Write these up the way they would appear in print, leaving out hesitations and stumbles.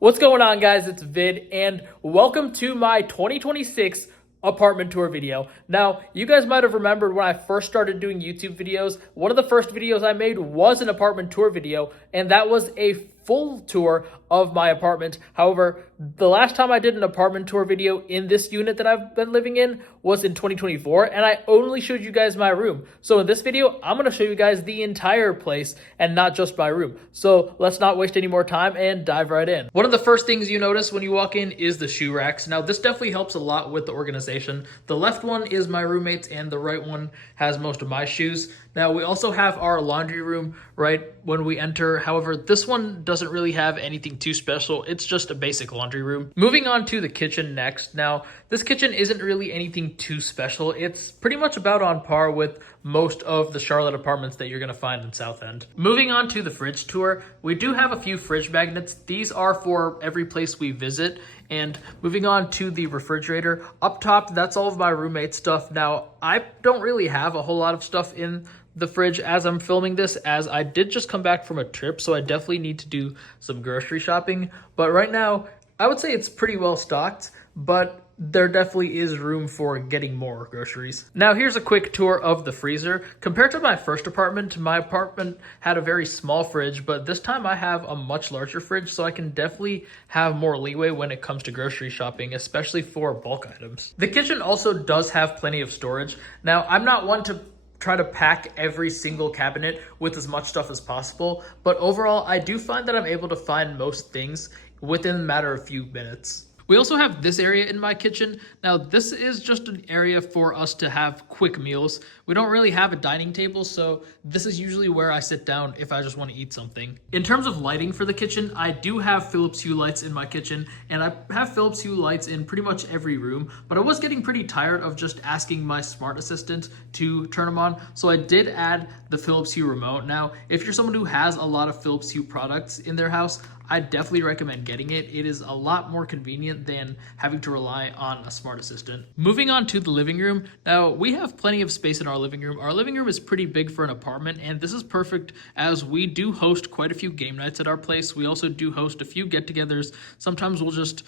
What's going on, guys? It's Vid, and welcome to my 2026 apartment tour video. Now, you guys might have remembered when I first started doing YouTube videos, one of the first videos I made was an apartment tour video, and that was a full tour of my apartment. However, the last time I did an apartment tour video in this unit that I've been living in was in 2024, and I only showed you guys my room. So in this video, I'm going to show you guys the entire place and not just my room. So let's not waste any more time and dive right in. One of the first things you notice when you walk in is the shoe racks. Now, this definitely helps a lot with the organization. The left one is my roommate's and the right one has most of my shoes. Now, we also have our laundry room right when we enter. However, this one doesn't really have anything too special. It's just a basic laundry room. Moving on to the kitchen next. Now, this kitchen isn't really anything too special. It's pretty much about on par with most of the Charlotte apartments that you're going to find in South End. Moving on to the fridge tour, we do have a few fridge magnets. These are for every place we visit. And moving on to the refrigerator, up top, that's all of my roommate's stuff. Now, I don't really have a whole lot of stuff in the fridge as I'm filming this, as I did just come back from a trip, so I definitely need to do some grocery shopping. But right now, I would say it's pretty well stocked, but there definitely is room for getting more groceries. Now, here's a quick tour of the freezer. Compared to my first apartment, my apartment had a very small fridge, but this time I have a much larger fridge, so I can definitely have more leeway when it comes to grocery shopping, especially for bulk items. The kitchen also does have plenty of storage. Now, I'm not one to try to pack every single cabinet with as much stuff as possible, but overall, I do find that I'm able to find most things within a matter of a few minutes. We also have this area in my kitchen. Now, this is just an area for us to have quick meals. We don't really have a dining table, so this is usually where I sit down if I just want to eat something. In terms of lighting for the kitchen, I do have Philips Hue lights in my kitchen, and I have Philips Hue lights in pretty much every room, but I was getting pretty tired of just asking my smart assistant to turn them on, so I did add the Philips Hue remote. Now, if you're someone who has a lot of Philips Hue products in their house, I definitely recommend getting it. It is a lot more convenient than having to rely on a smart assistant. Moving on to the living room. Now, we have plenty of space in our living room. Our living room is pretty big for an apartment, and this is perfect as we do host quite a few game nights at our place. We also do host a few get-togethers. Sometimes we'll just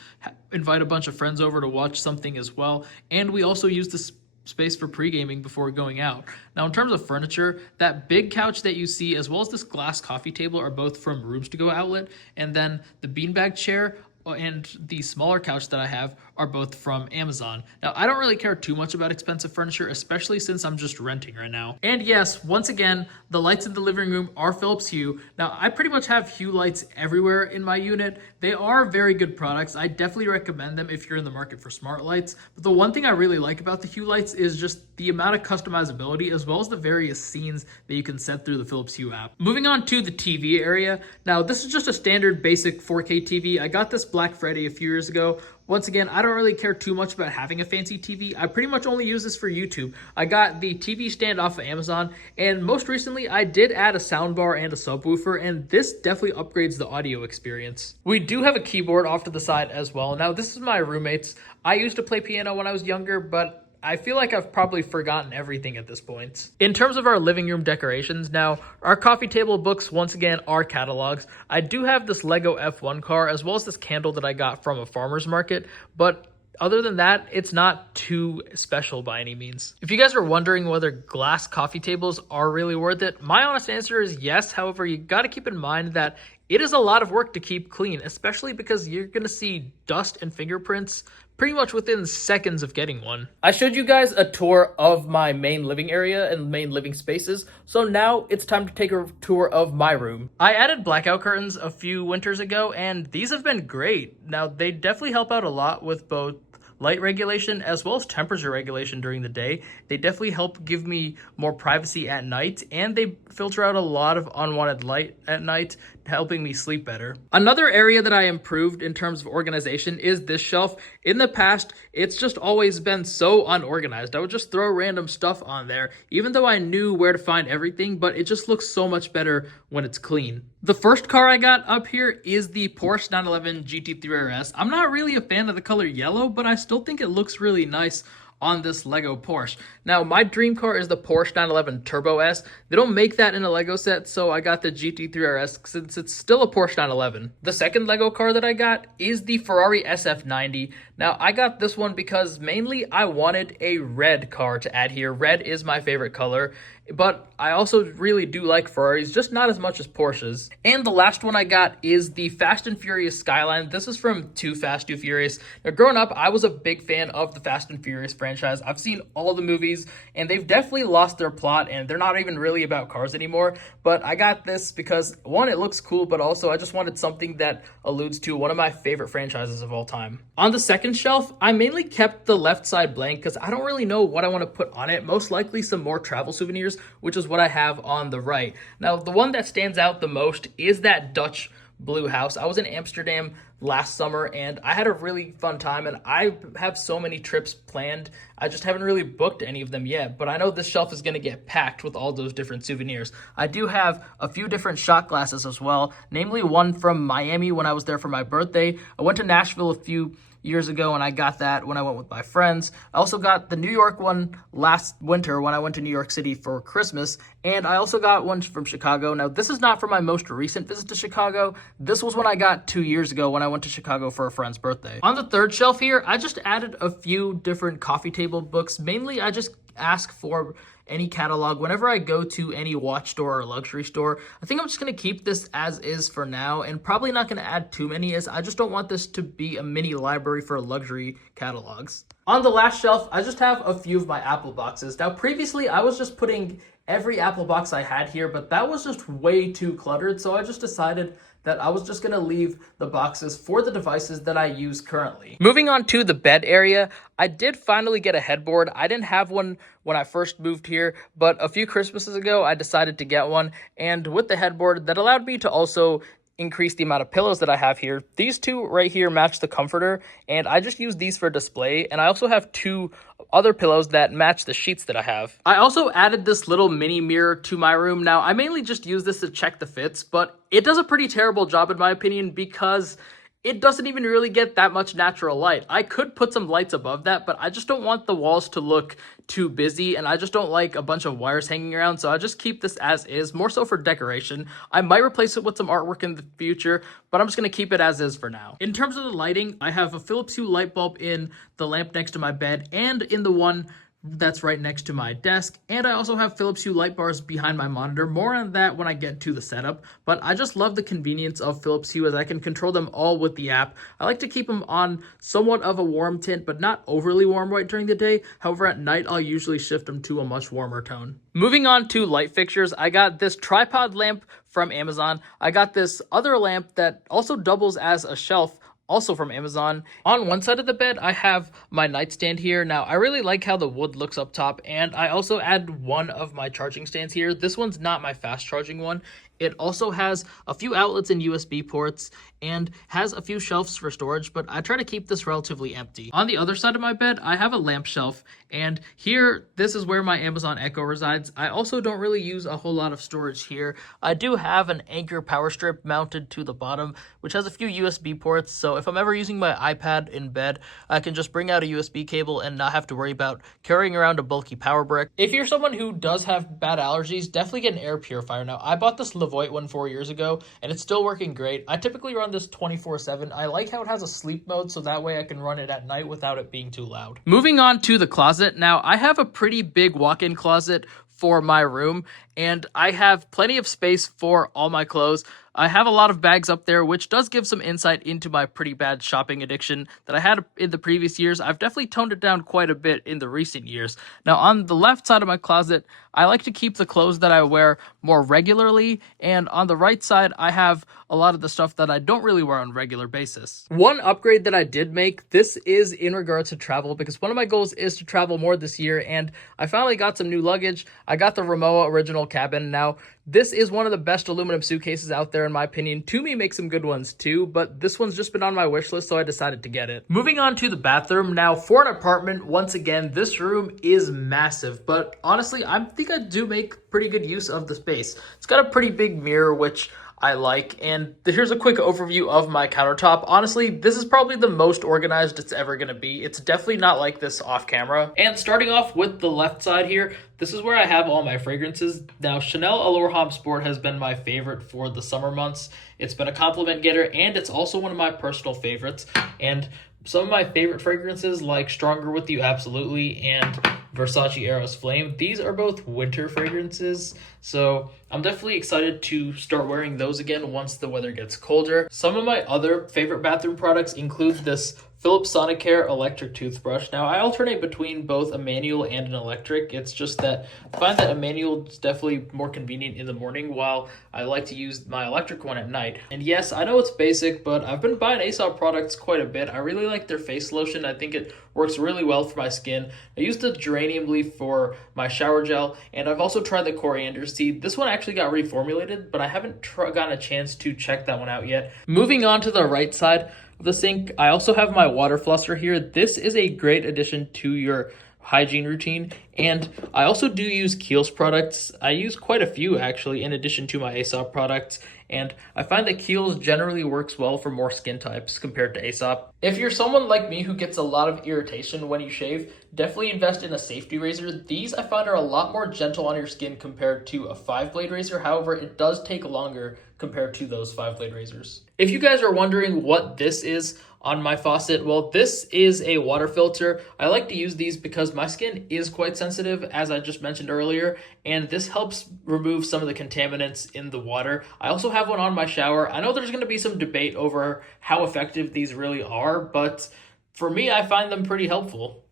invite a bunch of friends over to watch something as well, and we also use this space for pre-gaming before going out. Now, in terms of furniture, that big couch that you see as well as this glass coffee table are both from Rooms To Go outlet, and then the beanbag chair and the smaller couch that I have are both from Amazon. Now, I don't really care too much about expensive furniture, especially since I'm just renting right now. And yes, once again, the lights in the living room are Philips Hue. Now, I pretty much have Hue lights everywhere in my unit. They are very good products. I definitely recommend them if you're in the market for smart lights. But the one thing I really like about the Hue lights is just the amount of customizability as well as the various scenes that you can set through the Philips Hue app. Moving on to the TV area. Now, this is just a standard basic 4K TV. I got this Black Friday a few years ago. Once again, I don't really care too much about having a fancy TV. I pretty much only use this for YouTube. I got the TV stand off of Amazon, and most recently I did add a soundbar and a subwoofer, and this definitely upgrades the audio experience. We do have a keyboard off to the side as well. Now, this is my roommate's. I used to play piano when I was younger, but I feel like I've probably forgotten everything at this point. In terms of our living room decorations, now, our coffee table books, once again, are catalogs. I do have this Lego F1 car, as well as this candle that I got from a farmer's market, but other than that, it's not too special by any means. If you guys are wondering whether glass coffee tables are really worth it, my honest answer is yes. However, you got to keep in mind that it is a lot of work to keep clean, especially because you're going to see dust and fingerprints pretty much within seconds of getting one. I showed you guys a tour of my main living area and main living spaces, so now it's time to take a tour of my room. I added blackout curtains a few winters ago, and these have been great. Now, they definitely help out a lot with both light regulation as well as temperature regulation during the day. They definitely help give me more privacy at night, and they filter out a lot of unwanted light at night, helping me sleep better. Another area that I improved in terms of organization is this shelf. In the past, it's just always been so unorganized. I would just throw random stuff on there, even though I knew where to find everything, but it just looks so much better when it's clean. The first car I got up here is the Porsche 911 GT3 RS. I'm not really a fan of the color yellow, but I still think it looks really nice on this Lego Porsche. Now, my dream car is the Porsche 911 Turbo S. They don't make that in a Lego set, so I got the GT3 RS since it's still a Porsche 911. The second Lego car that I got is the Ferrari SF90. Now, I got this one because mainly I wanted a red car to add here. Red is my favorite color, but I also really do like Ferraris, just not as much as Porsches. And the last one I got is the Fast and Furious Skyline. This is from Too Fast, Too Furious. Now, growing up, I was a big fan of the Fast and Furious franchise. I've seen all the movies, and they've definitely lost their plot, and they're not even really about cars anymore. But I got this because, one, it looks cool, but also I just wanted something that alludes to one of my favorite franchises of all time. On the second shelf, I mainly kept the left side blank because I don't really know what I want to put on it. Most likely some more travel souvenirs, which is what I have on the right. Now, the one that stands out the most is that Dutch blue house. I was in Amsterdam last summer and I had a really fun time, and I have so many trips planned. I just haven't really booked any of them yet, but I know this shelf is going to get packed with all those different souvenirs. I do have a few different shot glasses as well, namely one from Miami when I was there for my birthday. I went to Nashville a few years ago and I got that when I went with my friends. I also got the New York one last winter when I went to New York City for Christmas, and I also got one from Chicago. Now, this is not for my most recent visit to Chicago. This was when I got 2 years ago when I went to Chicago for a friend's birthday. On the third shelf here, I just added a few different coffee table books. Mainly, I just ask for any catalog whenever I go to any watch store or luxury store. I think I'm just going to keep this as is for now, and probably not going to add too many, as I just don't want this to be a mini library for luxury catalogs. On the last shelf, I just have a few of my Apple boxes. Now, previously, I was just putting every Apple box I had here, but that was just way too cluttered, so I just decided that I was just going to leave the boxes for the devices that I use currently. Moving on to the bed area, I did finally get a headboard. I didn't have one when I first moved here, but a few Christmases ago, I decided to get one, and with the headboard, that allowed me to also increase the amount of pillows that I have here. These two right here match the comforter, and I just use these for display, and I also have two other pillows that match the sheets that I have. I also added this little mini mirror to my room. Now, I mainly just use this to check the fits, but it does a pretty terrible job in my opinion because it doesn't even really get that much natural light. I could put some lights above that, but I just don't want the walls to look too busy, and I just don't like a bunch of wires hanging around, so I just keep this as is, more so for decoration. I might replace it with some artwork in the future, but I'm just going to keep it as is for now. In terms of the lighting, I have a Philips Hue light bulb in the lamp next to my bed and in the one that's right next to my desk, and I also have Philips Hue light bars behind my monitor. More on that when I get to the setup, but I just love the convenience of Philips Hue as I can control them all with the app. I like to keep them on somewhat of a warm tint, but not overly warm right during the day. However, at night, I'll usually shift them to a much warmer tone. Moving on to light fixtures, I got this tripod lamp from Amazon. I got this other lamp that also doubles as a shelf, also from Amazon. On one side of the bed, I have my nightstand here. Now, I really like how the wood looks up top, and I also add one of my charging stands here. This one's not my fast charging one. It also has a few outlets and USB ports and has a few shelves for storage, but I try to keep this relatively empty. On the other side of my bed, I have a lamp shelf, and here, this is where my Amazon Echo resides. I also don't really use a whole lot of storage here. I do have an Anker power strip mounted to the bottom, which has a few USB ports, so if I'm ever using my iPad in bed, I can just bring out a USB cable and not have to worry about carrying around a bulky power brick. If you're someone who does have bad allergies, definitely get an air purifier. Now, I bought this Levoit one 4 years ago, and it's still working great. I typically run this 24/7. I like how it has a sleep mode, so that way I can run it at night without it being too loud. Moving on to the closet. Now, I have a pretty big walk-in closet for my room, and I have plenty of space for all my clothes. I have a lot of bags up there, which does give some insight into my pretty bad shopping addiction that I had in the previous years. I've definitely toned it down quite a bit in the recent years. Now, on the left side of my closet, I like to keep the clothes that I wear more regularly, and on the right side, I have a lot of the stuff that I don't really wear on a regular basis. One upgrade that I did make, this is in regards to travel, because one of my goals is to travel more this year, and I finally got some new luggage. I got the Rimowa Original Cabin. Now, this is one of the best aluminum suitcases out there in my opinion. Tumi makes some good ones too, but this one's just been on my wish list, so I decided to get it. Moving on to the bathroom. Now, for an apartment, once again, this room is massive, but honestly, I think I do make pretty good use of the space. It's got a pretty big mirror, which I like. And here's a quick overview of my countertop. Honestly, this is probably the most organized it's ever going to be. It's definitely not like this off camera. And starting off with the left side here, this is where I have all my fragrances. Now, Chanel Allure Homme Sport has been my favorite for the summer months. It's been a compliment getter, and it's also one of my personal favorites. And some of my favorite fragrances, like Stronger With You Absolutely and Versace Eros Flame, these are both winter fragrances, so I'm definitely excited to start wearing those again once the weather gets colder. Some of my other favorite bathroom products include this Philips Sonicare electric toothbrush. Now, I alternate between both a manual and an electric. It's just that I find that a manual is definitely more convenient in the morning, while I like to use my electric one at night. And yes, I know it's basic, but I've been buying Aesop products quite a bit. I really like their face lotion. I think it works really well for my skin. I use the geranium leaf for my shower gel, and I've also tried the coriander seed. This one actually got reformulated, but I haven't gotten a chance to check that one out yet. Moving on to the right side of the sink, I also have my water flosser here. This is a great addition to your hygiene routine, and I also do use Kiehl's products. I use quite a few actually in addition to my Aesop products, and I find that Kiehl's generally works well for more skin types compared to Aesop. If you're someone like me who gets a lot of irritation when you shave, definitely invest in a safety razor. These I find are a lot more gentle on your skin compared to a 5-blade razor. However, it does take longer compared to those 5-blade razors. If you guys are wondering what this is on my faucet, well, this is a water filter. I like to use these because my skin is quite sensitive, as I just mentioned earlier, and this helps remove some of the contaminants in the water. I also have one on my shower. I know there's going to be some debate over how effective these really are, but for me, I find them pretty helpful.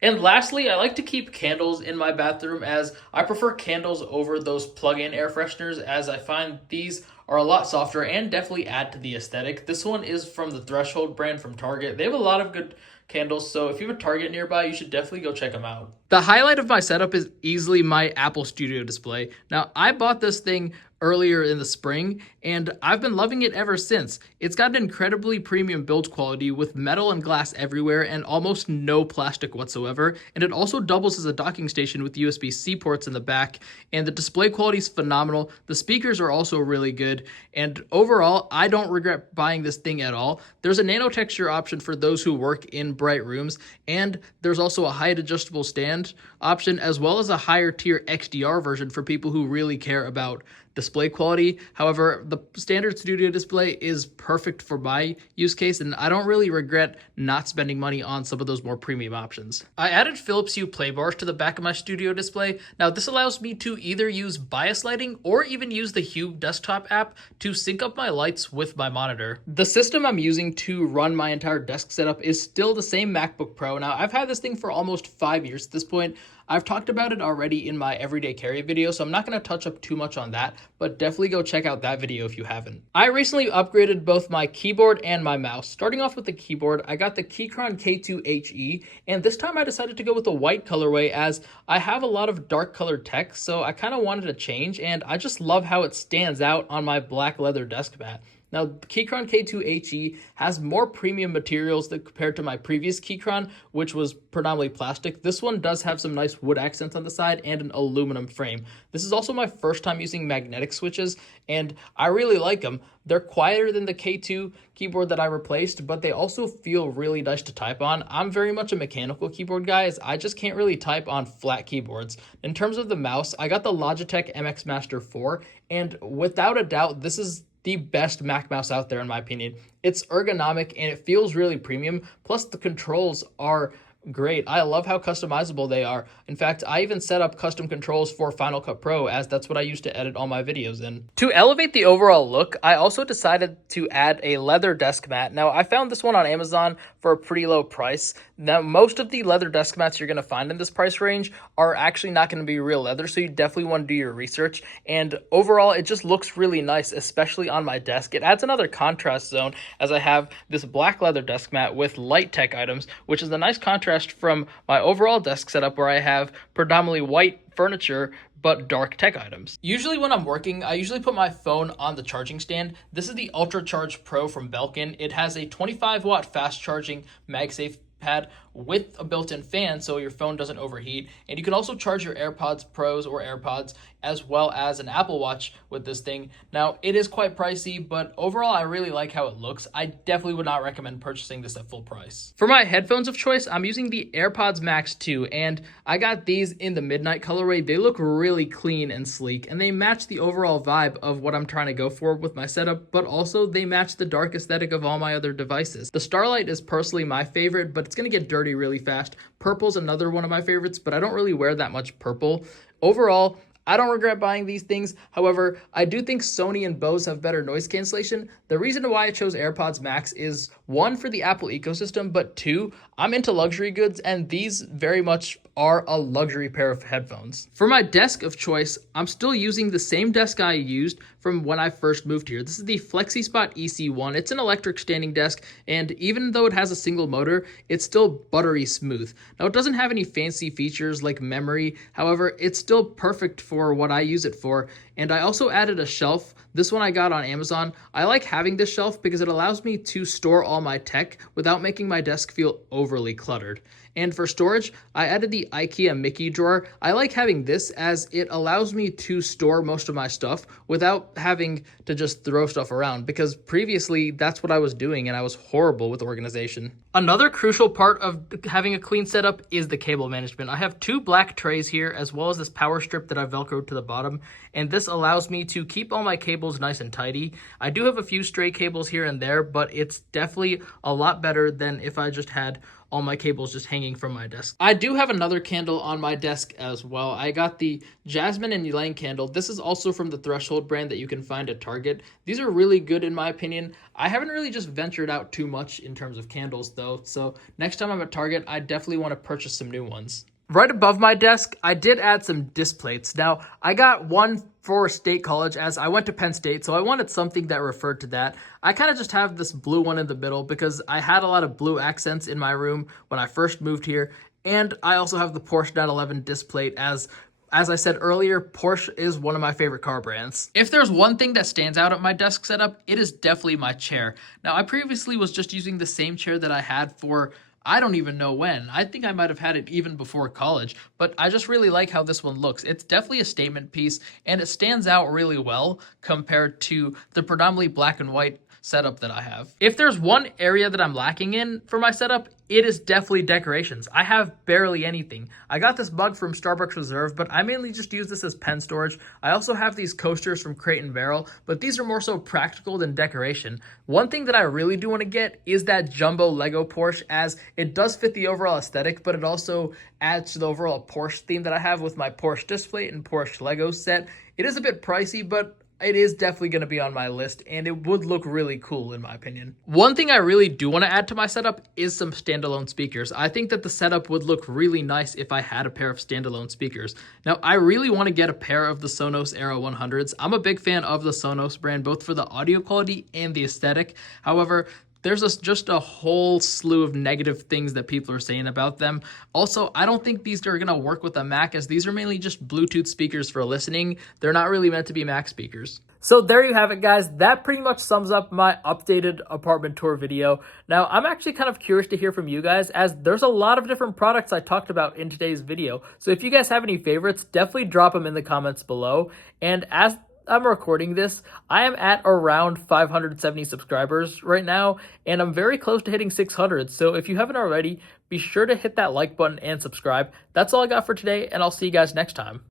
And lastly, I like to keep candles in my bathroom, as I prefer candles over those plug-in air fresheners, as I find these are a lot softer and definitely add to the aesthetic. This one is from the Threshold brand from Target. They have a lot of good candles, so if you have a Target nearby, you should definitely go check them out. The highlight of my setup is easily my Apple Studio display. Now, I bought this thing earlier in the spring, and I've been loving it ever since. It's got an incredibly premium build quality with metal and glass everywhere and almost no plastic whatsoever, and it also doubles as a docking station with USB-C ports in the back, and the display quality is phenomenal. The speakers are also really good, and overall, I don't regret buying this thing at all. There's a nano texture option for those who work in bright rooms, and there's also a height adjustable stand option, as well as a higher tier XDR version for people who really care about display quality. However, the standard studio display is perfect for my use case, and I don't really regret not spending money on some of those more premium options. I added Philips Hue play bars to the back of my studio display. Now, this allows me to either use bias lighting or even use the Hue desktop app to sync up my lights with my monitor. The system I'm using to run my entire desk setup is still the same MacBook Pro. Now, I've had this thing for almost 5 years at this point. I've talked about it already in my everyday carry video, so I'm not going to touch up too much on that, but definitely go check out that video if you haven't. I recently upgraded both my keyboard and my mouse. Starting off with the keyboard, I got the Keychron K2HE, and this time I decided to go with a white colorway, as I have a lot of dark colored text, so I kind of wanted a change, and I just love how it stands out on my black leather desk mat. Now, Keychron K2HE has more premium materials compared to my previous Keychron, which was predominantly plastic. This one does have some nice wood accents on the side and an aluminum frame. This is also my first time using magnetic switches, and I really like them. They're quieter than the K2 keyboard that I replaced, but they also feel really nice to type on. I'm very much a mechanical keyboard guy, as I just can't really type on flat keyboards. In terms of the mouse, I got the Logitech MX Master 4, and without a doubt, this is the best Mac mouse out there in my opinion. It's ergonomic and it feels really premium, plus the controls are great. I love how customizable they are. In fact, I even set up custom controls for Final Cut Pro, as that's what I used to edit all my videos in. To elevate the overall look, I also decided to add a leather desk mat. Now, I found this one on Amazon for a pretty low price. Now, most of the leather desk mats you're going to find in this price range are actually not going to be real leather, so you definitely want to do your research. And overall, it just looks really nice, especially on my desk. It adds another contrast zone, as I have this black leather desk mat with light tech items, which is a nice contrast from my overall desk setup, where I have predominantly white furniture but dark tech items. Usually when I'm working, I usually put my phone on the charging stand. This is the Ultra Charge Pro from Belkin. It has a 25 watt fast charging MagSafe pad with a built-in fan so your phone doesn't overheat. And you can also charge your AirPods Pros or AirPods as well as an Apple Watch with this thing. Now, it is quite pricey, but overall I really like how it looks. I definitely would not recommend purchasing this at full price. For my headphones of choice, I'm using the AirPods Max 2, and I got these in the midnight colorway. They look really clean and sleek, and they match the overall vibe of what I'm trying to go for with my setup, but also they match the dark aesthetic of all my other devices. The Starlight is personally my favorite, but it's gonna get dirty really fast. Purple's another one of my favorites, but I don't really wear that much purple. Overall, I don't regret buying these things. However, I do think Sony and Bose have better noise cancellation. The reason why I chose AirPods Max is, one, for the Apple ecosystem, but two, I'm into luxury goods, and these very much are a luxury pair of headphones. For my desk of choice, I'm still using the same desk I used from when I first moved here. This is the FlexiSpot EC1. It's an electric standing desk, and even though it has a single motor, it's still buttery smooth. Now, it doesn't have any fancy features like memory. However, it's still perfect for what I use it for. And I also added a shelf. This one I got on Amazon. I like having this shelf because it allows me to store all my tech without making my desk feel overly cluttered. And for storage, I added the IKEA Mickey drawer. I like having this as it allows me to store most of my stuff without having to just throw stuff around, because previously that's what I was doing and I was horrible with organization. Another crucial part of having a clean setup is the cable management. I have two black trays here as well as this power strip that I've velcroed to the bottom, and this allows me to keep all my cables nice and tidy. I do have a few stray cables here and there, but it's definitely a lot better than if I just had all my cables just hanging from my desk. I do have another candle on my desk as well. I got the Jasmine and Ylang candle. This is also from the Threshold brand that you can find at Target. These are really good in my opinion. I haven't really just ventured out too much in terms of candles though, so next time I'm at Target, I definitely want to purchase some new ones. Right above my desk, I did add some disc plates. Now, I got one for State College as I went to Penn State, so I wanted something that referred to that. I kind of just have this blue one in the middle because I had a lot of blue accents in my room when I first moved here, and I also have the Porsche 911 disc plate as I said earlier, Porsche is one of my favorite car brands. If there's one thing that stands out at my desk setup, it is definitely my chair. Now, I previously was just using the same chair that I had for I don't even know when. I think I might have had it even before college, but I just really like how this one looks. It's definitely a statement piece, and it stands out really well compared to the predominantly black and white setup that I have. If there's one area that I'm lacking in for my setup, it is definitely decorations. I have barely anything. I got this mug from Starbucks Reserve, but I mainly just use this as pen storage. I also have these coasters from Crate and Barrel, but these are more so practical than decoration. One thing that I really do want to get is that jumbo Lego Porsche, as it does fit the overall aesthetic, but it also adds to the overall Porsche theme that I have with my Porsche display and Porsche Lego set. It is a bit pricey, but it is definitely going to be on my list, and it would look really cool in my opinion. One thing I really do want to add to my setup is some standalone speakers. I think that the setup would look really nice if I had a pair of standalone speakers. Now, I really want to get a pair of the Sonos Era 100s. I'm a big fan of the Sonos brand, both for the audio quality and the aesthetic. However, there's just a whole slew of negative things that people are saying about them. Also, I don't think these are going to work with a Mac, as these are mainly just Bluetooth speakers for listening. They're not really meant to be Mac speakers. So there you have it, guys. That pretty much sums up my updated apartment tour video. Now, I'm actually kind of curious to hear from you guys, as there's a lot of different products I talked about in today's video. So if you guys have any favorites, definitely drop them in the comments below. And as I'm recording this, I am at around 570 subscribers right now, and I'm very close to hitting 600. So if you haven't already, be sure to hit that like button and subscribe. That's all I got for today, and I'll see you guys next time.